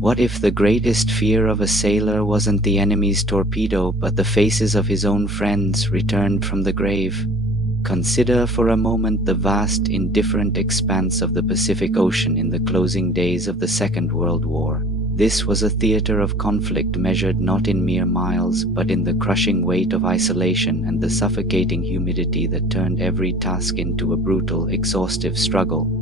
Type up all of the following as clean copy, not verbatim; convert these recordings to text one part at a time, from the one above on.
What if the greatest fear of a sailor wasn't the enemy's torpedo, but the faces of his own friends returned from the grave? Consider for a moment the vast, indifferent expanse of the Pacific Ocean in the closing days of the Second World War. This was a theater of conflict measured not in mere miles, but in the crushing weight of isolation and the suffocating humidity that turned every task into a brutal, exhaustive struggle.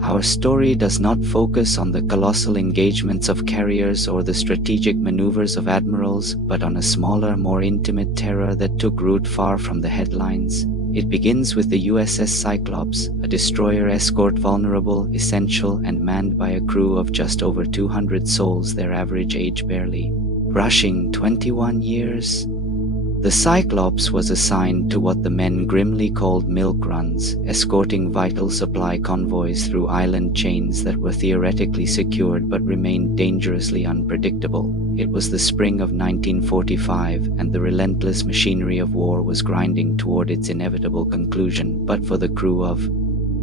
Our story does not focus on the colossal engagements of carriers or the strategic maneuvers of admirals, but on a smaller, more intimate terror that took root far from the headlines. It begins with the USS Cyclops, a destroyer escort vulnerable, essential, and manned by a crew of just over 200 souls, their average age barely brushing 21 years. The Cyclops was assigned to what the men grimly called milk runs, escorting vital supply convoys through island chains that were theoretically secured but remained dangerously unpredictable. It was the spring of 1945, and the relentless machinery of war was grinding toward its inevitable conclusion. But for the crew of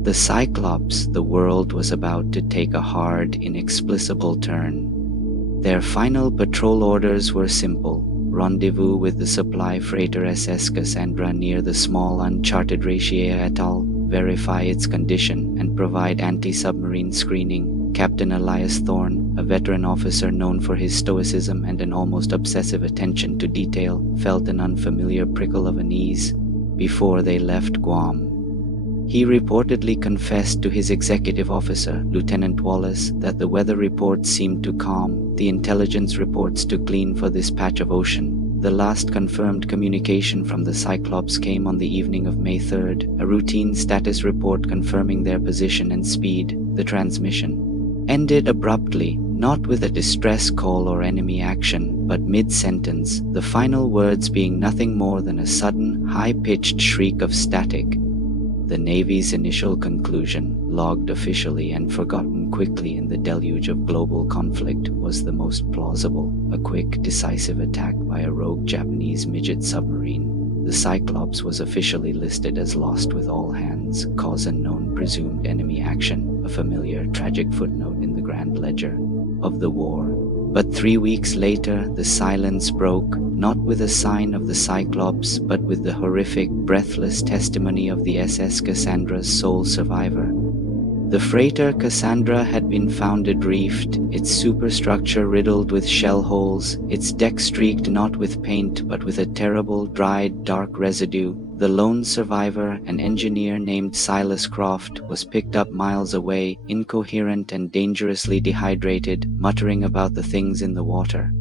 the Cyclops, the world was about to take a hard, inexplicable turn. Their final patrol orders were simple: rendezvous with the supply freighter SS Cassandra near the small uncharted Rashia atoll, verify its condition, and provide anti-submarine screening. Captain Elias Thorne, a veteran officer known for his stoicism and an almost obsessive attention to detail, felt an unfamiliar prickle of unease before they left Guam. He reportedly confessed to his executive officer, Lieutenant Wallace, that the weather reports seemed to calm, the intelligence reports to clean for this patch of ocean. The last confirmed communication from the Cyclops came on the evening of May 3rd, a routine status report confirming their position and speed. The transmission ended abruptly, not with a distress call or enemy action, but mid-sentence, the final words being nothing more than a sudden, high-pitched shriek of static. The Navy's initial conclusion, logged officially and forgotten quickly in the deluge of global conflict, was the most plausible: a quick, decisive attack by a rogue Japanese midget submarine. The Cyclops was officially listed as lost with all hands, cause unknown, presumed enemy action, a familiar, tragic footnote in the grand ledger of the war. But 3 weeks later, the silence broke, not with a sign of the Cyclops, but with the horrific, breathless testimony of the SS Cassandra's sole survivor. The freighter Cassandra had been found adrift, its superstructure riddled with shell holes, its deck streaked not with paint but with a terrible, dried, dark residue. The lone survivor, an engineer named Silas Croft, was picked up miles away, incoherent and dangerously dehydrated, muttering about the things in the water.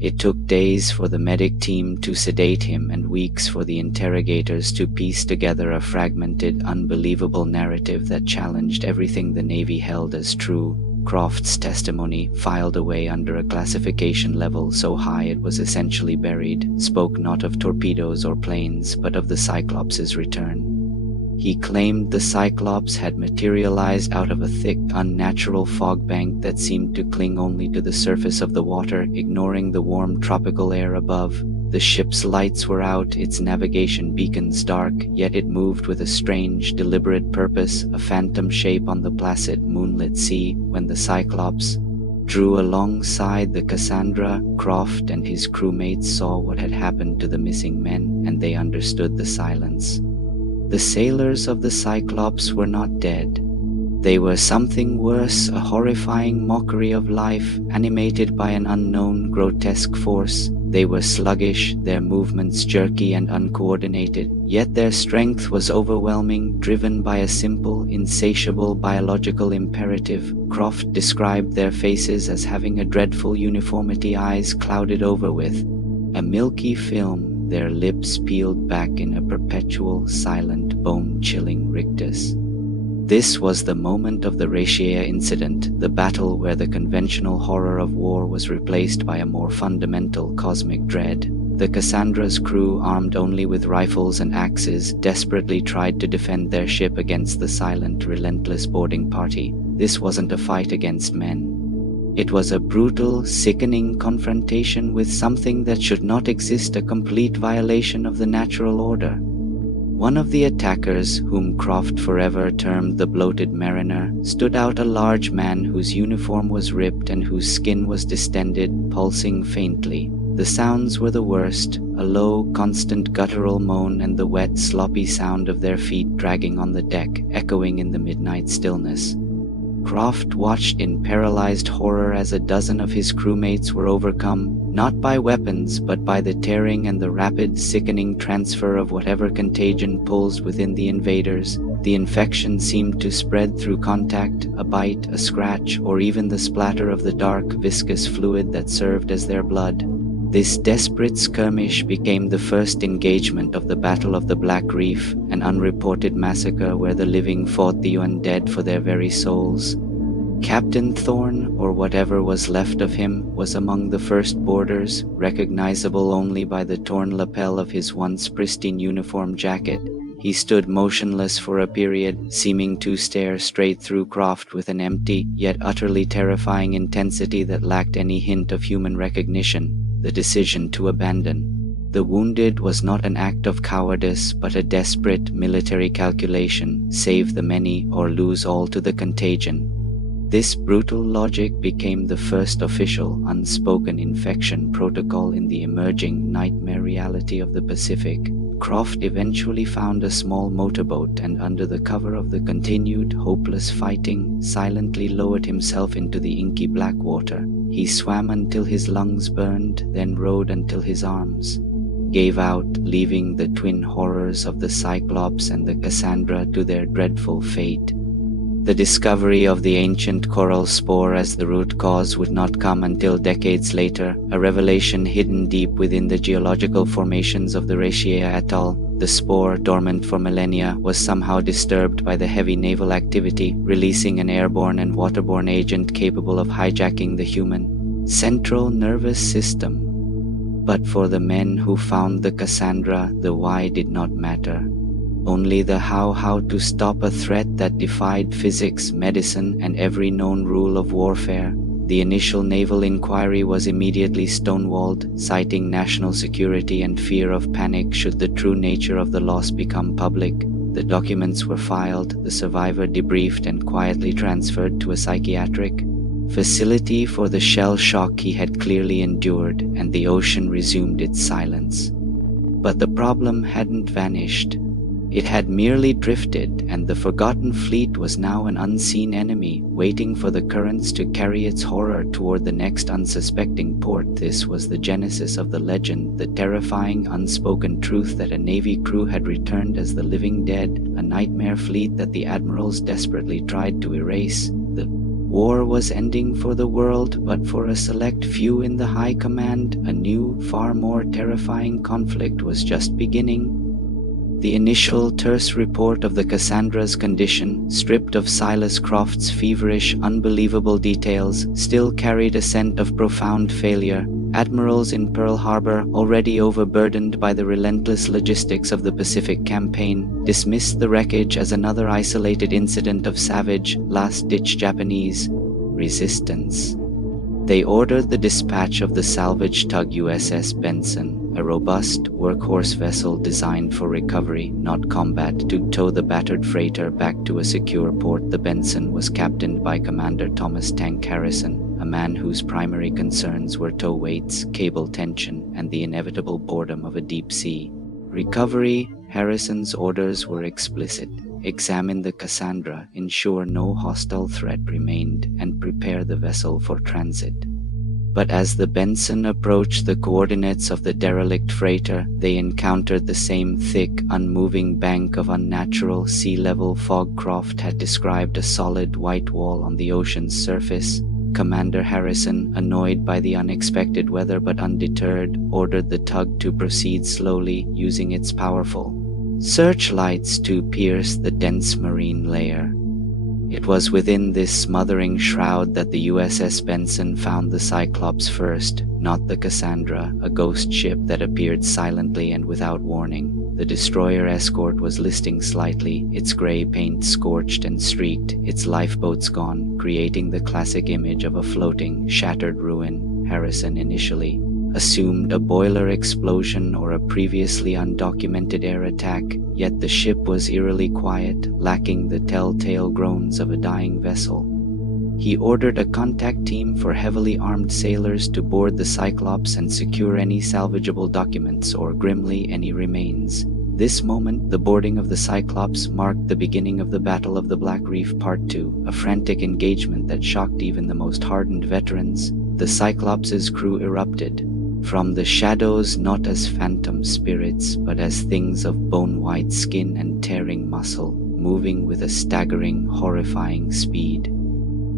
It took days for the medic team to sedate him and weeks for the interrogators to piece together a fragmented, unbelievable narrative that challenged everything the Navy held as true. Croft's testimony, filed away under a classification level so high it was essentially buried, spoke not of torpedoes or planes, but of the Cyclops' return. He claimed the Cyclops had materialized out of a thick, unnatural fog bank that seemed to cling only to the surface of the water, ignoring the warm tropical air above. The ship's lights were out, its navigation beacons dark, yet it moved with a strange, deliberate purpose, a phantom shape on the placid, moonlit sea. When the Cyclops drew alongside the Cassandra, Croft and his crewmates saw what had happened to the missing men, and they understood the silence. The sailors of the Cyclops were not dead. They were something worse, a horrifying mockery of life, animated by an unknown, grotesque force. They were sluggish, their movements jerky and uncoordinated, yet their strength was overwhelming, driven by a simple, insatiable biological imperative. Croft described their faces as having a dreadful uniformity, eyes clouded over with a milky film, their lips peeled back in a perpetual, silent, bone-chilling rictus. This was the moment of the Rashia incident, the battle where the conventional horror of war was replaced by a more fundamental cosmic dread. The Cassandra's crew, armed only with rifles and axes, desperately tried to defend their ship against the silent, relentless boarding party. This wasn't a fight against men. It was a brutal, sickening confrontation with something that should not exist, a complete violation of the natural order. One of the attackers, whom Croft forever termed the bloated mariner, stood out, a large man whose uniform was ripped and whose skin was distended, pulsing faintly. The sounds were the worst, a low, constant guttural moan and the wet, sloppy sound of their feet dragging on the deck, echoing in the midnight stillness. Croft watched in paralyzed horror as a dozen of his crewmates were overcome, not by weapons but by the tearing and the rapid, sickening transfer of whatever contagion pulsed within the invaders. The infection seemed to spread through contact, a bite, a scratch, or even the splatter of the dark, viscous fluid that served as their blood. This desperate skirmish became the first engagement of the Battle of the Black Reef, an unreported massacre where the living fought the undead for their very souls. Captain Thorne, or whatever was left of him, was among the first boarders, recognizable only by the torn lapel of his once pristine uniform jacket. He stood motionless for a period, seeming to stare straight through Croft with an empty, yet utterly terrifying intensity that lacked any hint of human recognition. The decision to abandon the wounded was not an act of cowardice, but a desperate military calculation: save the many or lose all to the contagion. This brutal logic became the first official, unspoken infection protocol in the emerging nightmare reality of the Pacific. Croft eventually found a small motorboat and, under the cover of the continued, hopeless fighting, silently lowered himself into the inky black water. He swam until his lungs burned, then rowed until his arms gave out, leaving the twin horrors of the Cyclops and the Cassandra to their dreadful fate. The discovery of the ancient coral spore as the root cause would not come until decades later, a revelation hidden deep within the geological formations of the Rachia Atoll. The spore, dormant for millennia, was somehow disturbed by the heavy naval activity, releasing an airborne and waterborne agent capable of hijacking the human central nervous system. But for the men who found the Cassandra, the why did not matter. Only the how to stop a threat that defied physics, medicine, and every known rule of warfare. The initial naval inquiry was immediately stonewalled, citing national security and fear of panic should the true nature of the loss become public. The documents were filed, the survivor debriefed and quietly transferred to a psychiatric facility for the shell shock he had clearly endured, and the ocean resumed its silence. But the problem hadn't vanished. It had merely drifted, and the forgotten fleet was now an unseen enemy, waiting for the currents to carry its horror toward the next unsuspecting port. This was the genesis of the legend, the terrifying, unspoken truth that a Navy crew had returned as the living dead, a nightmare fleet that the admirals desperately tried to erase. The war was ending for the world, but for a select few in the high command, a new, far more terrifying conflict was just beginning. The initial terse report of the Cassandra's condition, stripped of Silas Croft's feverish, unbelievable details, still carried a scent of profound failure. Admirals in Pearl Harbor, already overburdened by the relentless logistics of the Pacific campaign, dismissed the wreckage as another isolated incident of savage, last-ditch Japanese resistance. They ordered the dispatch of the salvage tug USS Benson, a robust, workhorse vessel designed for recovery, not combat, to tow the battered freighter back to a secure port. The Benson was captained by Commander Thomas Tank Harrison, a man whose primary concerns were tow weights, cable tension, and the inevitable boredom of a deep sea recovery. Harrison's orders were explicit: examine the Cassandra, ensure no hostile threat remained, and prepare the vessel for transit. But as the Benson approached the coordinates of the derelict freighter, they encountered the same thick, unmoving bank of unnatural sea-level fog. Croft had described a solid white wall on the ocean's surface. Commander Harrison, annoyed by the unexpected weather but undeterred, ordered the tug to proceed slowly, using its powerful searchlights to pierce the dense marine layer. It was within this smothering shroud that the USS Benson found the Cyclops first, not the Cassandra, a ghost ship that appeared silently and without warning. The destroyer escort was listing slightly, its gray paint scorched and streaked, its lifeboats gone, creating the classic image of a floating, shattered ruin. Harrison initially assumed a boiler explosion or a previously undocumented air attack, yet the ship was eerily quiet, lacking the telltale groans of a dying vessel. He ordered a contact team for heavily armed sailors to board the Cyclops and secure any salvageable documents or, grimly, any remains. This moment, the boarding of the Cyclops, marked the beginning of the Battle of the Black Reef Part 2, a frantic engagement that shocked even the most hardened veterans. The Cyclops' crew erupted from the shadows, not as phantom spirits, but as things of bone-white skin and tearing muscle, moving with a staggering, horrifying speed.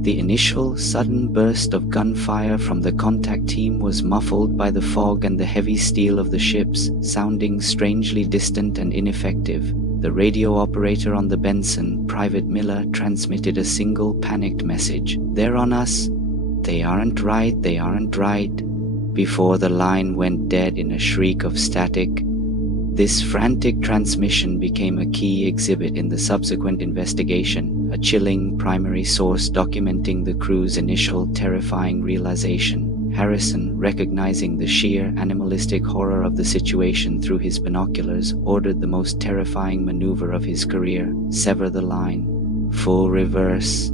The initial, sudden burst of gunfire from the contact team was muffled by the fog and the heavy steel of the ships, sounding strangely distant and ineffective. The radio operator on the Benson, Private Miller, transmitted a single panicked message. "They're on us. They aren't right, they aren't right," before the line went dead in a shriek of static. This frantic transmission became a key exhibit in the subsequent investigation, a chilling primary source documenting the crew's initial terrifying realization. Harrison, recognizing the sheer animalistic horror of the situation through his binoculars, ordered the most terrifying maneuver of his career: sever the line. Full reverse.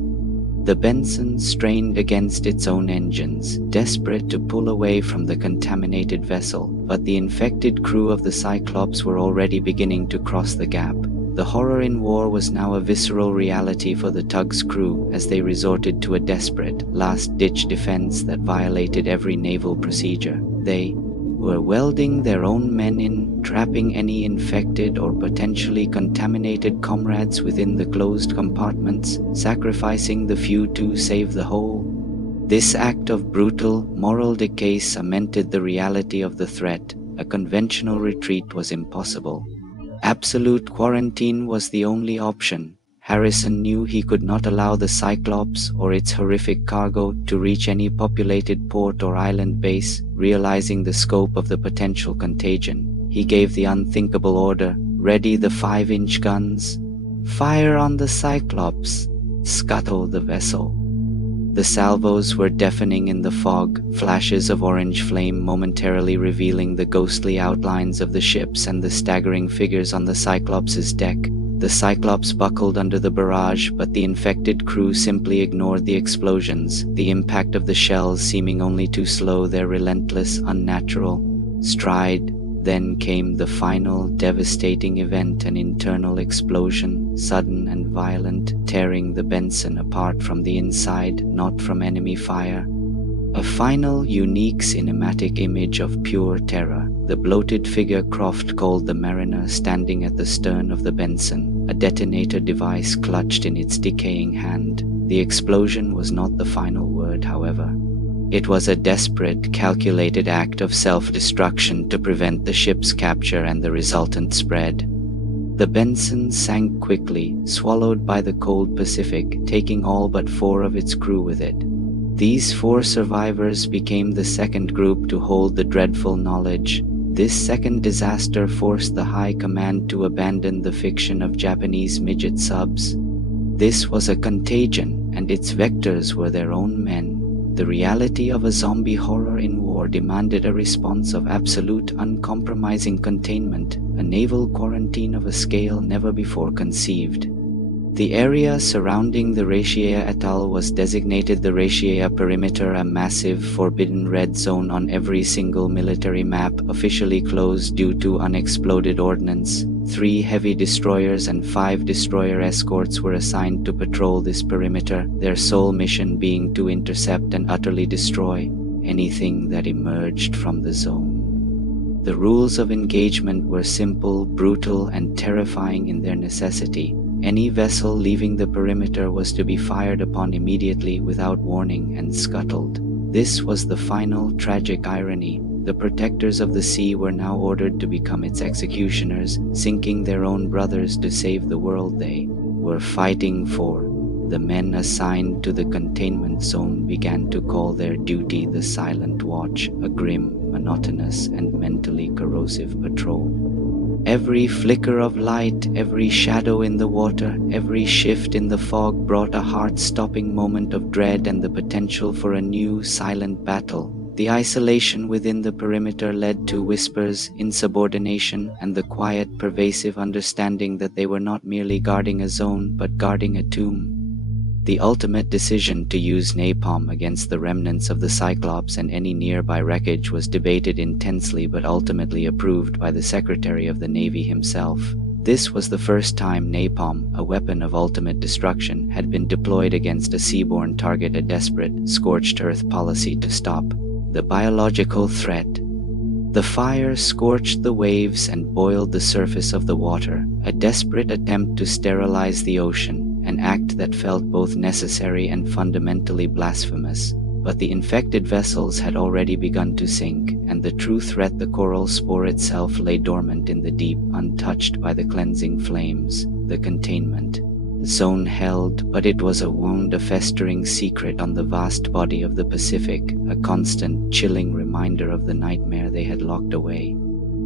The Benson strained against its own engines, desperate to pull away from the contaminated vessel, but the infected crew of the Cyclops were already beginning to cross the gap. The horror in war was now a visceral reality for the tug's crew as they resorted to a desperate, last-ditch defense that violated every naval procedure. They were welding their own men in, trapping any infected or potentially contaminated comrades within the closed compartments, sacrificing the few to save the whole. This act of brutal, moral decay cemented the reality of the threat. A conventional retreat was impossible. Absolute quarantine was the only option. Harrison knew he could not allow the Cyclops or its horrific cargo to reach any populated port or island base. Realizing the scope of the potential contagion, he gave the unthinkable order: "Ready the 5-inch guns. Fire on the Cyclops. Scuttle the vessel." The salvos were deafening in the fog, flashes of orange flame momentarily revealing the ghostly outlines of the ships and the staggering figures on the Cyclops' deck. The Cyclops buckled under the barrage, but the infected crew simply ignored the explosions, the impact of the shells seeming only to slow their relentless, unnatural stride. Then came the final, devastating event: an internal explosion, sudden and violent, tearing the Benson apart from the inside, not from enemy fire. A final, unique cinematic image of pure terror. The bloated figure Croft called the Mariner standing at the stern of the Benson, a detonator device clutched in its decaying hand. The explosion was not the final word, however. It was a desperate, calculated act of self-destruction to prevent the ship's capture and the resultant spread. The Benson sank quickly, swallowed by the cold Pacific, taking all but 4 of its crew with it. These 4 survivors became the second group to hold the dreadful knowledge. This second disaster forced the High Command to abandon the fiction of Japanese midget subs. This was a contagion, and its vectors were their own men. The reality of a zombie horror in war demanded a response of absolute, uncompromising containment, a naval quarantine of a scale never before conceived. The area surrounding the Rashia Atoll was designated the Rashia Perimeter, a massive, forbidden red zone on every single military map, officially closed due to unexploded ordnance. 3 heavy destroyers and 5 destroyer escorts were assigned to patrol this perimeter, their sole mission being to intercept and utterly destroy anything that emerged from the zone. The rules of engagement were simple, brutal, and terrifying in their necessity. Any vessel leaving the perimeter was to be fired upon immediately without warning and scuttled. This was the final tragic irony. The protectors of the sea were now ordered to become its executioners, sinking their own brothers to save the world they were fighting for. The men assigned to the containment zone began to call their duty the Silent Watch, a grim, monotonous, and mentally corrosive patrol. Every flicker of light, every shadow in the water, every shift in the fog brought a heart-stopping moment of dread and the potential for a new, silent battle. The isolation within the perimeter led to whispers, insubordination, and the quiet, pervasive understanding that they were not merely guarding a zone, but guarding a tomb. The ultimate decision to use napalm against the remnants of the Cyclops and any nearby wreckage was debated intensely but ultimately approved by the Secretary of the Navy himself. This was the first time napalm, a weapon of ultimate destruction, had been deployed against a seaborne target, a desperate, scorched earth policy to stop the biological threat. The fire scorched the waves and boiled the surface of the water, a desperate attempt to sterilize the ocean, an act that felt both necessary and fundamentally blasphemous. But the infected vessels had already begun to sink, and the true threat, the coral spore itself, lay dormant in the deep, untouched by the cleansing flames. The containment zone held, but it was a wound, a festering secret on the vast body of the Pacific, a constant, chilling reminder of the nightmare they had locked away.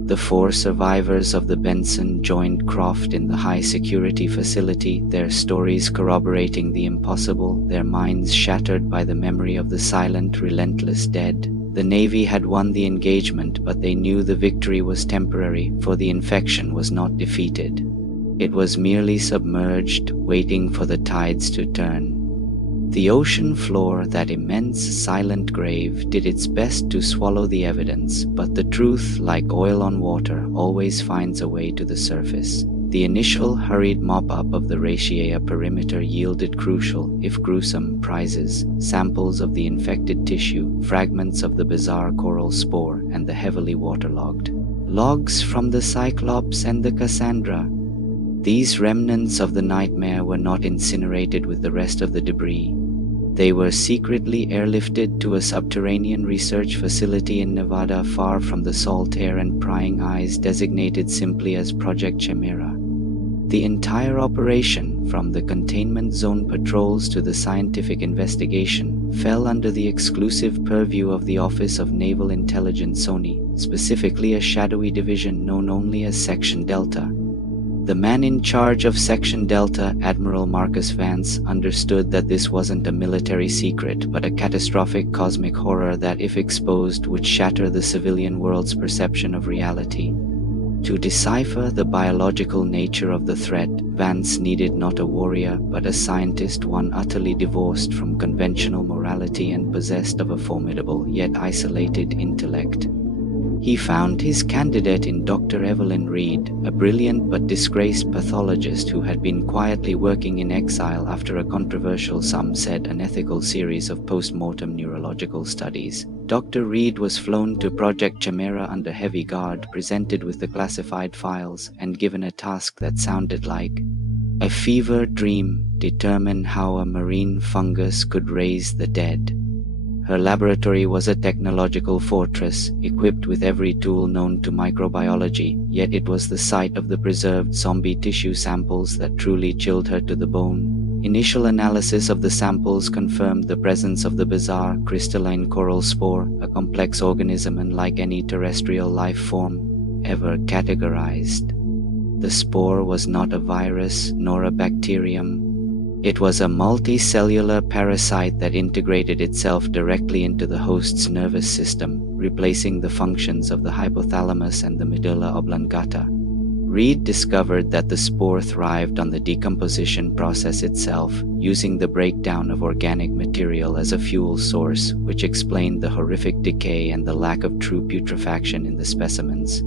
The 4 survivors of the Benson joined Croft in the high-security facility, their stories corroborating the impossible, their minds shattered by the memory of the silent, relentless dead. The Navy had won the engagement, but they knew the victory was temporary, for the infection was not defeated. It was merely submerged, waiting for the tides to turn. The ocean floor, that immense, silent grave, did its best to swallow the evidence, but the truth, like oil on water, always finds a way to the surface. The initial hurried mop-up of the Ratia perimeter yielded crucial, if gruesome, prizes: samples of the infected tissue, fragments of the bizarre coral spore, and the heavily waterlogged logs from the Cyclops and the Cassandra. These remnants of the nightmare were not incinerated with the rest of the debris. They were secretly airlifted to a subterranean research facility in Nevada, far from the salt air and prying eyes, designated simply as Project Chimera. The entire operation, from the containment zone patrols to the scientific investigation, fell under the exclusive purview of the Office of Naval Intelligence (ONI), specifically a shadowy division known only as Section Delta. The man in charge of Section Delta, Admiral Marcus Vance, understood that this wasn't a military secret, but a catastrophic cosmic horror that, if exposed, would shatter the civilian world's perception of reality. To decipher the biological nature of the threat, Vance needed not a warrior, but a scientist, one utterly divorced from conventional morality and possessed of a formidable yet isolated intellect. He found his candidate in Dr. Evelyn Reed, a brilliant but disgraced pathologist who had been quietly working in exile after a controversial, some said unethical, series of post-mortem neurological studies. Dr. Reed was flown to Project Chimera under heavy guard, presented with the classified files, and given a task that sounded like a fever dream: determine how a marine fungus could raise the dead. Her laboratory was a technological fortress, equipped with every tool known to microbiology, yet it was the sight of the preserved zombie tissue samples that truly chilled her to the bone. Initial analysis of the samples confirmed the presence of the bizarre, crystalline coral spore, a complex organism unlike any terrestrial life form ever categorized. The spore was not a virus nor a bacterium. It was a multicellular parasite that integrated itself directly into the host's nervous system, replacing the functions of the hypothalamus and the medulla oblongata. Reed discovered that the spore thrived on the decomposition process itself, using the breakdown of organic material as a fuel source, which explained the horrific decay and the lack of true putrefaction in the specimens.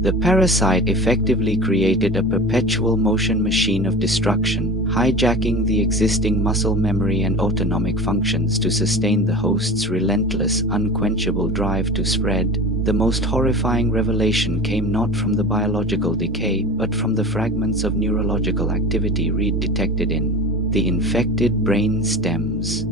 The parasite effectively created a perpetual motion machine of destruction, hijacking the existing muscle memory and autonomic functions to sustain the host's relentless, unquenchable drive to spread. The most horrifying revelation came not from the biological decay, but from the fragments of neurological activity Reed detected in the infected brain stems.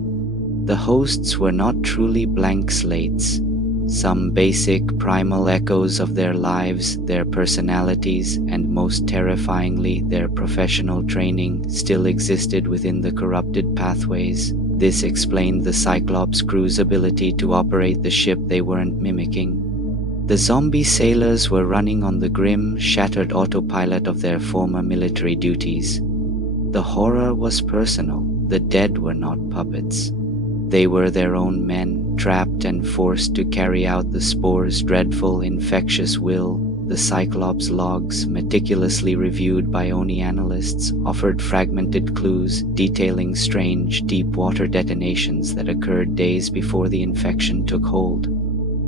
The hosts were not truly blank slates. Some basic, primal echoes of their lives, their personalities, and most terrifyingly, their professional training still existed within the corrupted pathways. This explained the Cyclops crew's ability to operate the ship they weren't mimicking. The zombie sailors were running on the grim, shattered autopilot of their former military duties. The horror was personal. The dead were not puppets. They were their own men, trapped and forced to carry out the spore's dreadful, infectious will. The Cyclops logs, meticulously reviewed by ONI analysts, offered fragmented clues detailing strange, deep-water detonations that occurred days before the infection took hold.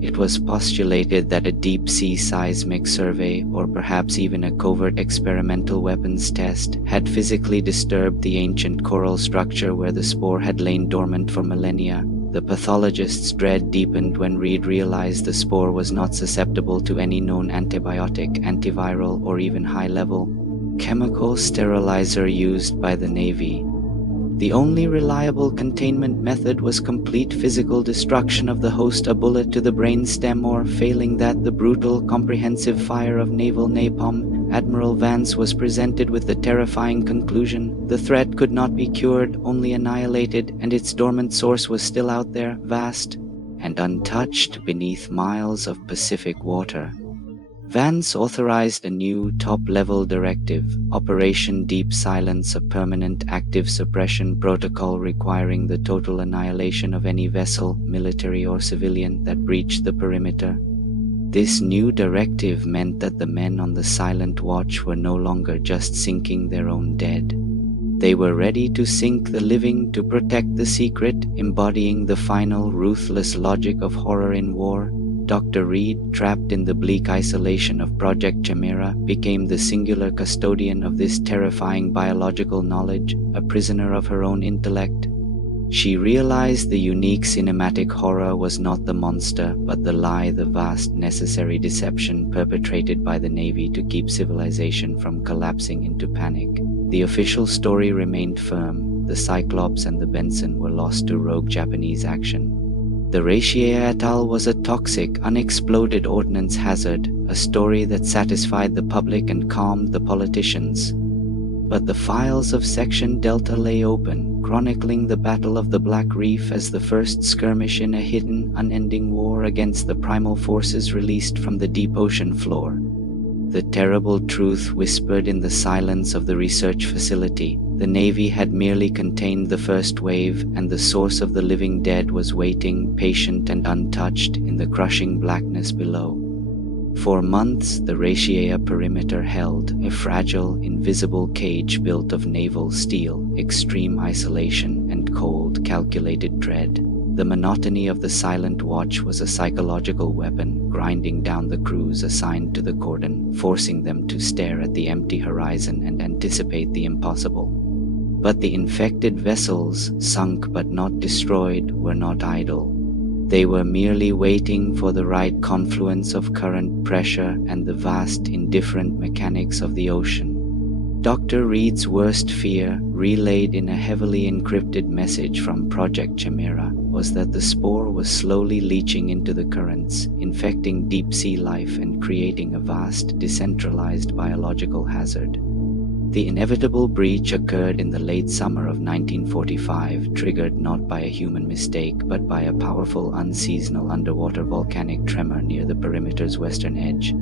It was postulated that a deep-sea seismic survey, or perhaps even a covert experimental weapons test, had physically disturbed the ancient coral structure where the spore had lain dormant for millennia. The pathologist's dread deepened when Reed realized the spore was not susceptible to any known antibiotic, antiviral, or even high-level chemical sterilizer used by the Navy. The only reliable containment method was complete physical destruction of the host, a bullet to the brainstem, or, failing that, the brutal, comprehensive fire of naval napalm. Admiral Vance was presented with the terrifying conclusion: the threat could not be cured, only annihilated, and its dormant source was still out there, vast and untouched beneath miles of Pacific water. Vance authorized a new top-level directive, Operation Deep Silence, a permanent active suppression protocol requiring the total annihilation of any vessel, military or civilian, that breached the perimeter. This new directive meant that the men on the silent watch were no longer just sinking their own dead. They were ready to sink the living to protect the secret, embodying the final, ruthless logic of horror in war. Dr. Reed, trapped in the bleak isolation of Project Chimera, became the singular custodian of this terrifying biological knowledge, a prisoner of her own intellect. She realized the unique cinematic horror was not the monster, but the lie, the vast, necessary deception perpetrated by the Navy to keep civilization from collapsing into panic. The official story remained firm: the Cyclops and the Benson were lost to rogue Japanese action. The Raishia Atoll was a toxic, unexploded ordnance hazard, a story that satisfied the public and calmed the politicians. But the files of Section Delta lay open, chronicling the Battle of the Black Reef as the first skirmish in a hidden, unending war against the primal forces released from the deep ocean floor. The terrible truth whispered in the silence of the research facility: the Navy had merely contained the first wave, and the source of the living dead was waiting, patient and untouched, in the crushing blackness below. For months, the Raishia perimeter held a fragile, invisible cage built of naval steel, extreme isolation, and cold, calculated dread. The monotony of the silent watch was a psychological weapon, grinding down the crews assigned to the cordon, forcing them to stare at the empty horizon and anticipate the impossible. But the infected vessels, sunk but not destroyed, were not idle. They were merely waiting for the right confluence of current, pressure, and the vast, indifferent mechanics of the ocean. Dr. Reed's worst fear, relayed in a heavily encrypted message from Project Chimera, was that the spore was slowly leaching into the currents, infecting deep-sea life and creating a vast, decentralized biological hazard. The inevitable breach occurred in the late summer of 1945, triggered not by a human mistake but by a powerful, unseasonal underwater volcanic tremor near the perimeter's western edge.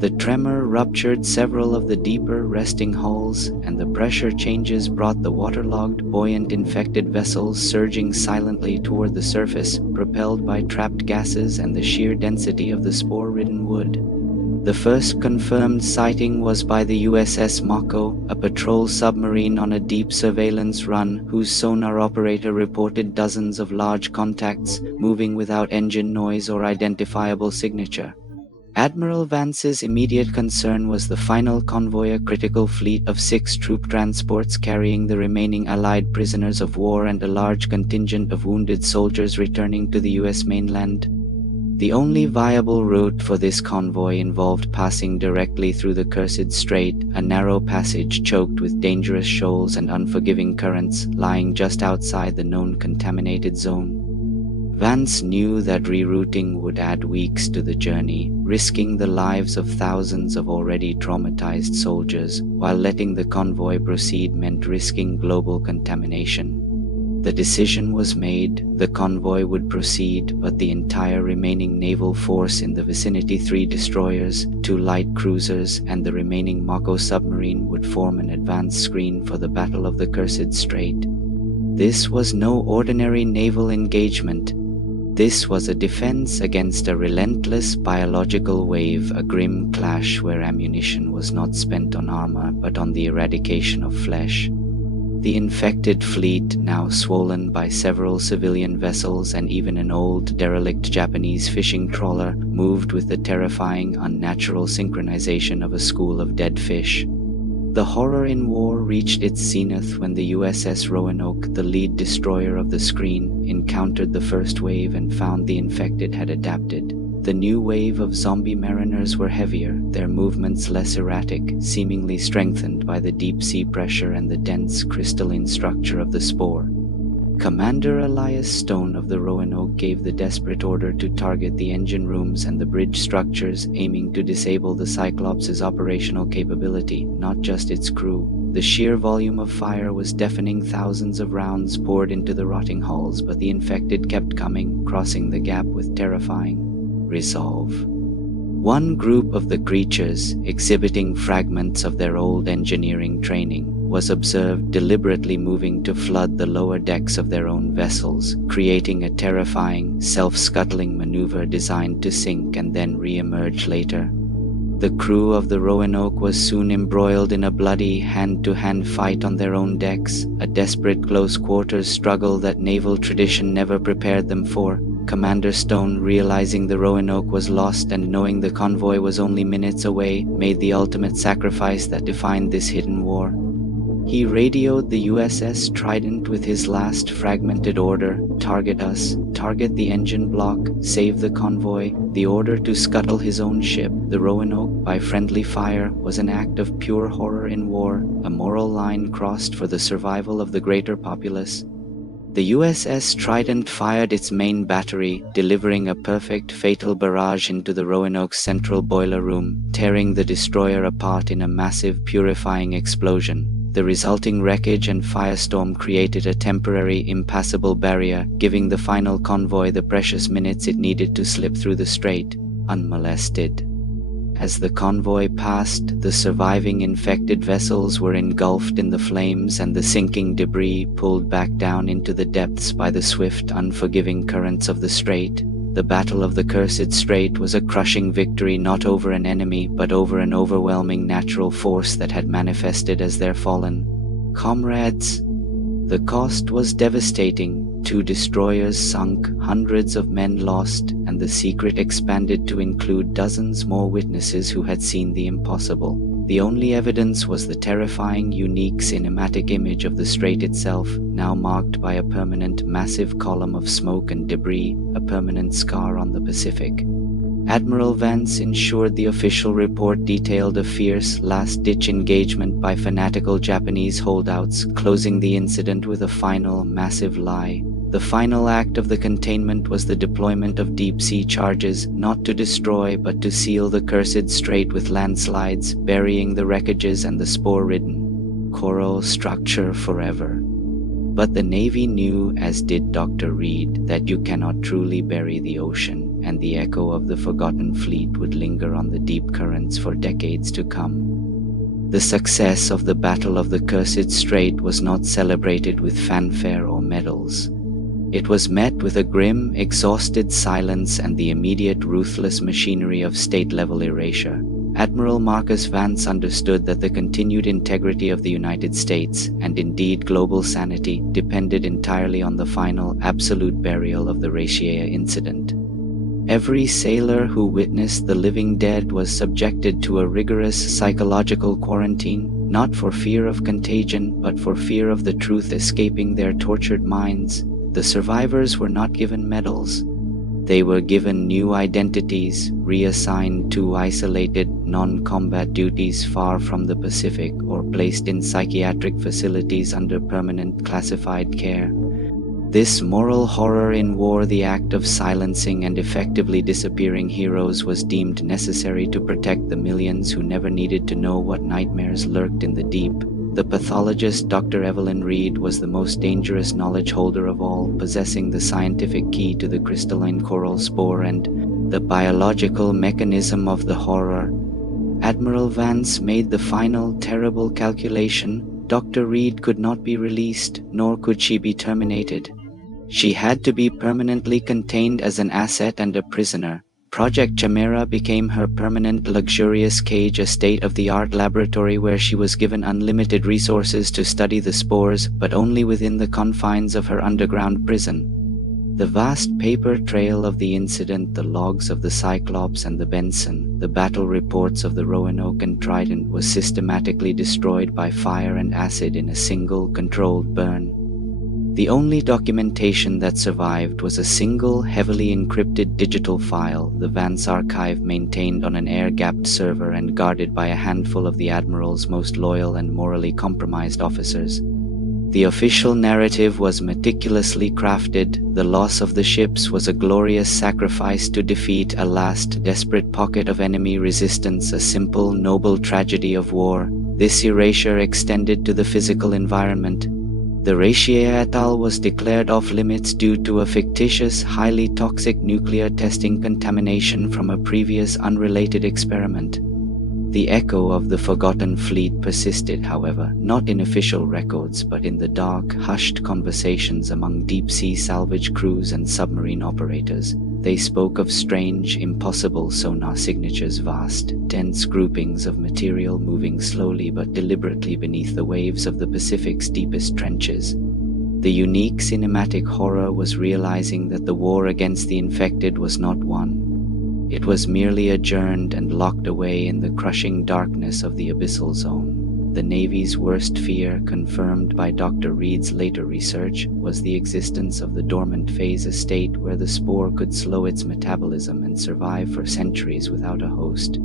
The tremor ruptured several of the deeper, resting hulls, and the pressure changes brought the waterlogged, buoyant infected vessels surging silently toward the surface, propelled by trapped gases and the sheer density of the spore-ridden wood. The first confirmed sighting was by the USS Mako, a patrol submarine on a deep surveillance run, whose sonar operator reported dozens of large contacts, moving without engine noise or identifiable signature. Admiral Vance's immediate concern was the final convoy, a critical fleet of 6 troop transports carrying the remaining Allied prisoners of war and a large contingent of wounded soldiers returning to the U.S. mainland. The only viable route for this convoy involved passing directly through the Cursed Strait, a narrow passage choked with dangerous shoals and unforgiving currents, lying just outside the known contaminated zone. Vance knew that rerouting would add weeks to the journey, risking the lives of thousands of already traumatized soldiers, while letting the convoy proceed meant risking global contamination. The decision was made: the convoy would proceed, but the entire remaining naval force in the vicinity, 3 destroyers, 2 light cruisers, and the remaining Mako submarine would form an advance screen for the Battle of the Cursed Strait. This was no ordinary naval engagement. This was a defense against a relentless biological wave, a grim clash where ammunition was not spent on armor but on the eradication of flesh. The infected fleet, now swollen by several civilian vessels and even an old, derelict Japanese fishing trawler, moved with the terrifying, unnatural synchronization of a school of dead fish. The horror in war reached its zenith when the USS Roanoke, the lead destroyer of the screen, encountered the first wave and found the infected had adapted. The new wave of zombie mariners were heavier, their movements less erratic, seemingly strengthened by the deep-sea pressure and the dense crystalline structure of the spore. Commander Elias Stone of the Roanoke gave the desperate order to target the engine rooms and the bridge structures, aiming to disable the Cyclops' operational capability, not just its crew. The sheer volume of fire was deafening. Thousands of rounds poured into the rotting hulls, but the infected kept coming, crossing the gap with terrifying resolve. One group of the creatures, exhibiting fragments of their old engineering training, was observed deliberately moving to flood the lower decks of their own vessels, creating a terrifying, self-scuttling maneuver designed to sink and then re-emerge later. The crew of the Roanoke was soon embroiled in a bloody hand-to-hand fight on their own decks, a desperate close-quarters struggle that naval tradition never prepared them for. Commander Stone, realizing the Roanoke was lost and knowing the convoy was only minutes away, made the ultimate sacrifice that defined this hidden war. He radioed the USS Trident with his last fragmented order: target us, target the engine block, save the convoy. The order to scuttle his own ship, the Roanoke, by friendly fire was an act of pure horror in war, a moral line crossed for the survival of the greater populace. The USS Trident fired its main battery, delivering a perfect, fatal barrage into the Roanoke's central boiler room, tearing the destroyer apart in a massive, purifying explosion. The resulting wreckage and firestorm created a temporary, impassable barrier, giving the final convoy the precious minutes it needed to slip through the strait, unmolested. As the convoy passed, the surviving infected vessels were engulfed in the flames and the sinking debris pulled back down into the depths by the swift, unforgiving currents of the strait. The Battle of the Cursed Strait was a crushing victory not over an enemy, but over an overwhelming natural force that had manifested as their fallen comrades. The cost was devastating. 2 destroyers sunk, hundreds of men lost, and the secret expanded to include dozens more witnesses who had seen the impossible. The only evidence was the terrifying, unique cinematic image of the strait itself, now marked by a permanent, massive column of smoke and debris, a permanent scar on the Pacific. Admiral Vance ensured the official report detailed a fierce, last-ditch engagement by fanatical Japanese holdouts, closing the incident with a final, massive lie. The final act of the containment was the deployment of deep-sea charges, not to destroy but to seal the cursed strait with landslides, burying the wreckages and the spore-ridden coral structure forever. But the Navy knew, as did Dr. Reed, that you cannot truly bury the ocean, and the echo of the forgotten fleet would linger on the deep currents for decades to come. The success of the Battle of the Cursed Strait was not celebrated with fanfare or medals. It was met with a grim, exhausted silence and the immediate ruthless machinery of state-level erasure. Admiral Marcus Vance understood that the continued integrity of the United States, and indeed global sanity, depended entirely on the final, absolute burial of the Raciea incident. Every sailor who witnessed the living dead was subjected to a rigorous psychological quarantine, not for fear of contagion, but for fear of the truth escaping their tortured minds. The survivors were not given medals. They were given new identities, reassigned to isolated, non-combat duties far from the Pacific, or placed in psychiatric facilities under permanent classified care. This moral horror in war, the act of silencing and effectively disappearing heroes, was deemed necessary to protect the millions who never needed to know what nightmares lurked in the deep. The pathologist Dr. Evelyn Reed was the most dangerous knowledge holder of all, possessing the scientific key to the crystalline coral spore and the biological mechanism of the horror. Admiral Vance made the final, terrible calculation. Dr. Reed could not be released, nor could she be terminated. She had to be permanently contained as an asset and a prisoner. Project Chimera became her permanent luxurious cage, a state-of-the-art laboratory where she was given unlimited resources to study the spores, but only within the confines of her underground prison. The vast paper trail of the incident, the logs of the Cyclops and the Benson, the battle reports of the Roanoke and Trident was systematically destroyed by fire and acid in a single, controlled burn. The only documentation that survived was a single, heavily encrypted digital file, the Vance archive maintained on an air-gapped server and guarded by a handful of the Admiral's most loyal and morally compromised officers. The official narrative was meticulously crafted. The loss of the ships was a glorious sacrifice to defeat a last desperate pocket of enemy resistance, a simple, noble tragedy of war. This erasure extended to the physical environment. The Ratier atoll was declared off-limits due to a fictitious, highly toxic nuclear testing contamination from a previous unrelated experiment. The echo of the forgotten fleet persisted, however, not in official records but in the dark, hushed conversations among deep-sea salvage crews and submarine operators. They spoke of strange, impossible sonar signatures, vast, dense groupings of material moving slowly but deliberately beneath the waves of the Pacific's deepest trenches. The unique cinematic horror was realizing that the war against the infected was not won. It was merely adjourned and locked away in the crushing darkness of the abyssal zone. The Navy's worst fear, confirmed by Dr. Reed's later research, was the existence of the dormant phase, a state where the spore could slow its metabolism and survive for centuries without a host.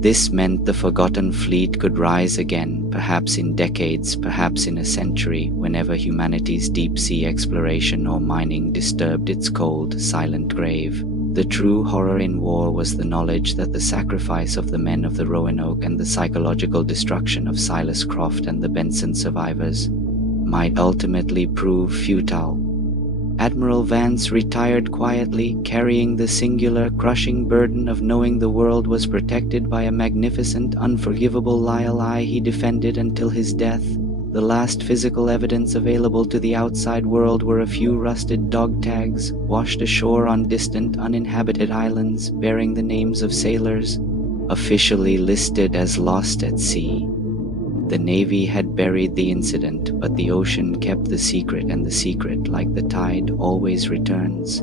This meant the forgotten fleet could rise again, perhaps in decades, perhaps in a century, whenever humanity's deep-sea exploration or mining disturbed its cold, silent grave. The true horror in war was the knowledge that the sacrifice of the men of the Roanoke and the psychological destruction of Silas Croft and the Benson survivors might ultimately prove futile. Admiral Vance retired quietly, carrying the singular, crushing burden of knowing the world was protected by a magnificent, unforgivable lie he defended until his death. The last physical evidence available to the outside world were a few rusted dog tags, washed ashore on distant, uninhabited islands, bearing the names of sailors, officially listed as lost at sea. The Navy had buried the incident, but the ocean kept the secret, and the secret, like the tide, always returns.